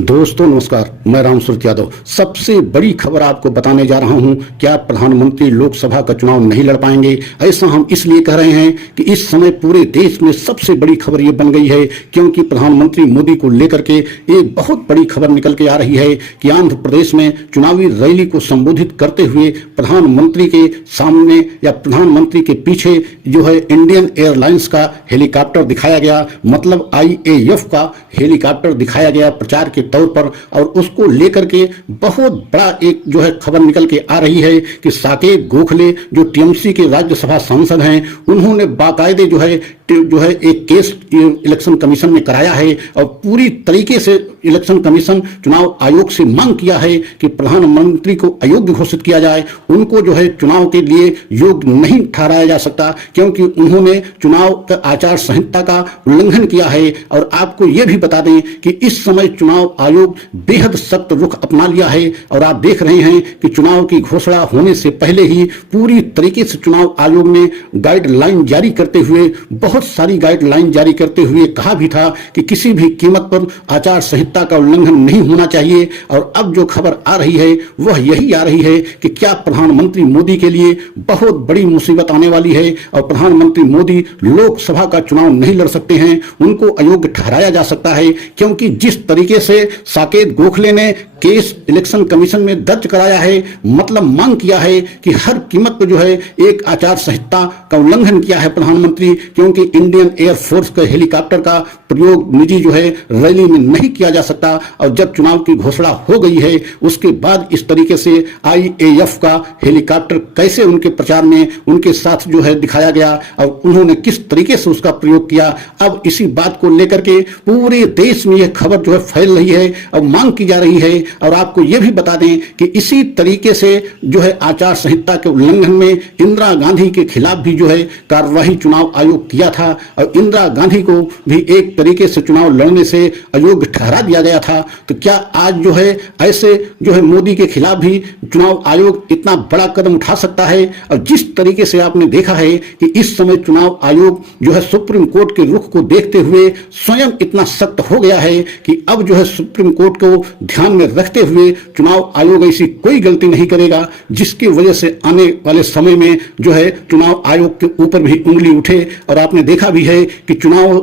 दोस्तों नमस्कार, मैं रामसूरत यादव। सबसे बड़ी खबर आपको बताने जा रहा हूं। क्या प्रधानमंत्री लोकसभा का चुनाव नहीं लड़ पाएंगे? ऐसा हम इसलिए कह रहे हैं कि इस समय पूरे देश में सबसे बड़ी खबर ये बन गई है, क्योंकि प्रधानमंत्री मोदी को लेकर के एक बहुत बड़ी खबर निकल के आ रही है कि आंध्र प्रदेश में चुनावी रैली को संबोधित करते हुए प्रधानमंत्री के सामने या प्रधानमंत्री के पीछे जो है इंडियन एयरलाइंस का हेलीकॉप्टर दिखाया गया, मतलब IAF का हेलीकॉप्टर दिखाया गया प्रचार के तौर पर। और उसको लेकर के बहुत बड़ा एक जो है खबर निकल के आ रही है कि साकेत गोखले जो टीएमसी के राज्यसभा सांसद हैं, उन्होंने बाकायदे जो है एक केस इलेक्शन कमीशन में कराया है और पूरी तरीके से इलेक्शन कमीशन चुनाव आयोग से मांग किया है कि प्रधानमंत्री को अयोग्य घोषित किया जाए। उनको जो है चुनाव के लिए योग्य नहीं ठहराया जा सकता, क्योंकि उन्होंने चुनाव आचार संहिता का उल्लंघन किया है। और आपको यह भी बता दें कि इस समय चुनाव आयोग बेहद सख्त रुख अपना लिया है और आप देख रहे हैं कि चुनाव की घोषणा होने से पहले ही पूरी तरीके से चुनाव आयोग ने गाइडलाइन जारी करते हुए, बहुत सारी गाइडलाइन जारी करते हुए कहा भी था कि किसी भी कीमत पर आचार संहिता का उल्लंघन नहीं होना चाहिए। और अब जो खबर आ रही है वह यही आ रही है कि क्या प्रधानमंत्री मोदी के लिए बहुत बड़ी मुसीबत आने वाली है और प्रधानमंत्री मोदी लोकसभा का चुनाव नहीं लड़ सकते हैं, उनको अयोग्य ठहराया जा सकता है। क्योंकि जिस तरीके से साकेत गोखले ने केस इलेक्शन कमीशन में दर्ज कराया है, मतलब मांग किया है कि हर कीमत पर जो है एक आचार संहिता का उल्लंघन किया है प्रधानमंत्री, क्योंकि इंडियन एयरफोर्स के हेलीकॉप्टर का प्रयोग निजी जो है रैली में नहीं किया जा सकता। और जब चुनाव की घोषणा हो गई है उसके बाद इस तरीके से IAF का हेलीकॉप्टर कैसे उनके प्रचार में उनके साथ जो है दिखाया गया और उन्होंने किस तरीके से उसका प्रयोग किया, अब इसी बात को लेकर के पूरे देश में यह खबर जो है फैल रही है और मांग की जा रही है। और आपको यह भी बता दें कि इसी तरीके से जो है आचार संहिता के उल्लंघन में इंदिरा गांधी के खिलाफ भी जो है कार्यवाही चुनाव आयोग किया था और इंदिरा गांधी को भी एक तरीके से चुनाव लड़ने से अयोग्य ठहरा दिया गया था। तो क्या आज जो है ऐसे जो है मोदी के खिलाफ भी चुनाव आयोग इतना बड़ा कदम उठा सकता है? और जिस तरीके से आपने देखा है कि इस समय चुनाव आयोग जो है सुप्रीम कोर्ट के रुख को देखते हुए स्वयं इतना सख्त हो गया है कि अब जो है सुप्रीम कोर्ट को ध्यान में रखते हुए चुनाव आयोग ऐसी कोई गलती नहीं करेगा जिसकी वजह से आने वाले समय में जो है चुनाव आयोग के ऊपर भी उंगली उठे। और आपने देखा भी है कि चुनाव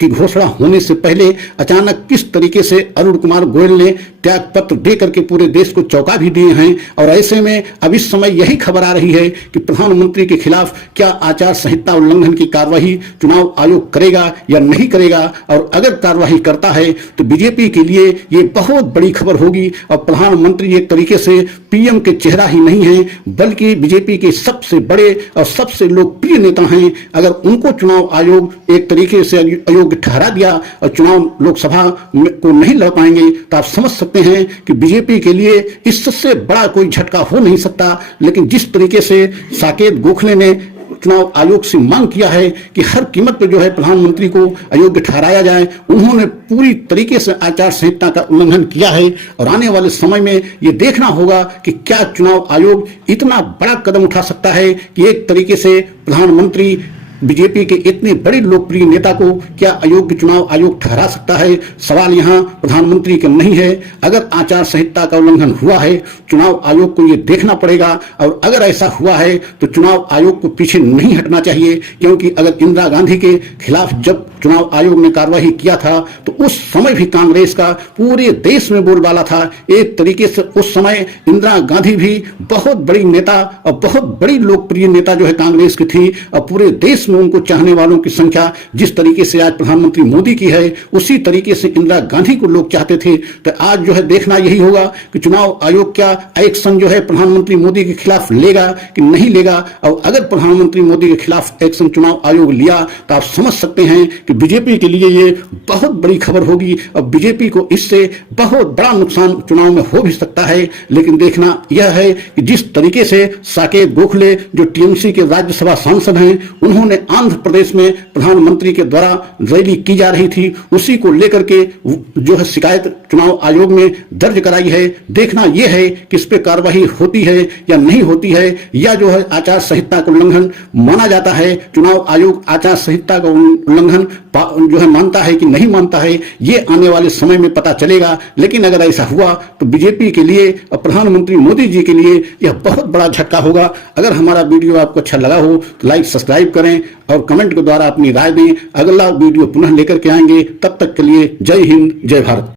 की घोषणा होने से पहले अचानक किस तरीके से अरुण कुमार गोयल ने त्याग पत्र दे करके पूरे देश को चौंका भी दिए हैं। और ऐसे में अब इस समय यही खबर आ रही है कि प्रधानमंत्री के खिलाफ क्या आचार संहिता उल्लंघन की कार्यवाही चुनाव आयोग करेगा या नहीं करेगा। और अगर कार्यवाही करता है तो बीजेपी के लिए ये बहुत बड़ी खबर होगी। और प्रधानमंत्री एक तरीके से PM के चेहरा ही नहीं है, बल्कि बीजेपी के सबसे बड़े और सबसे लोकप्रिय नेता हैं। अगर उनको चुनाव आयोग एक तरीके से अयोग्य ठहरा दिया और चुनाव लोकसभा को नहीं लड़ पाएंगे तो आप समझ सकते हैं कि बीजेपी के लिए इससे बड़ा कोई झटका हो नहीं सकता। लेकिन जिस तरीके से साकेत गोखले ने चुनाव आयोग से मांग किया है कि हर कीमत पर जो है प्रधानमंत्री को अयोग्य ठहराया जाए, उन्होंने पूरी तरीके से आचार संहिता का उल्लंघन किया है। और आने वाले समय में ये देखना होगा कि क्या चुनाव आयोग इतना बड़ा कदम उठा सकता है कि एक तरीके से प्रधानमंत्री बीजेपी के इतने बड़े लोकप्रिय नेता को क्या अयोग्य चुनाव आयोग ठहरा सकता है। सवाल यहां प्रधानमंत्री का नहीं है। अगर आचार संहिता का उल्लंघन हुआ है, चुनाव आयोग को यह देखना पड़ेगा। और अगर ऐसा हुआ है तो चुनाव आयोग को पीछे नहीं हटना चाहिए, क्योंकि अगर इंदिरा गांधी के खिलाफ जब चुनाव आयोग ने कार्यवाही किया था तो उस समय भी कांग्रेस का पूरे देश में बोलबाला था। एक तरीके से उस समय इंदिरा गांधी भी बहुत बड़ी नेता और बहुत बड़ी लोकप्रिय नेता जो है कांग्रेस की थी और पूरे देश में उनको चाहने वालों की संख्या जिस तरीके से आज प्रधानमंत्री मोदी की है, उसी तरीके से इंदिरा गांधी को लोग चाहते थे। तो आज जो है देखना यही होगा कि चुनाव आयोग क्या एक्शन जो है प्रधानमंत्री मोदी के खिलाफ लेगा कि नहीं लेगा। और अगर प्रधानमंत्री मोदी के खिलाफ एक्शन चुनाव आयोग लिया तो आप समझ सकते हैं कि बीजेपी के लिए ये बहुत बड़ी खबर होगी और बीजेपी को इससे बहुत बड़ा नुकसान चुनाव में हो भी सकता है। लेकिन देखना यह है कि जिस तरीके से साकेत गोखले जो टीएमसी के राज्यसभा सांसद हैं, उन्होंने आंध्र प्रदेश में प्रधानमंत्री के द्वारा रैली की जा रही थी, उसी को लेकर के जो है शिकायत चुनाव आयोग में दर्ज कराई है। देखना यह है कि इस पे कार्रवाई होती है या नहीं होती है, या जो है आचार संहिता का उल्लंघन माना जाता है। चुनाव आयोग आचार संहिता का उल्लंघन जो है मानता है कि नहीं मानता है, ये आने वाले समय में पता चलेगा। लेकिन अगर ऐसा हुआ तो बीजेपी के लिए और प्रधानमंत्री मोदी जी के लिए यह बहुत बड़ा झटका होगा। अगर हमारा वीडियो आपको अच्छा लगा हो तो लाइक सब्सक्राइब करें और कमेंट के द्वारा अपनी राय दें। अगला वीडियो पुनः लेकर के आएंगे, तब तक के लिए जय हिंद, जय भारत।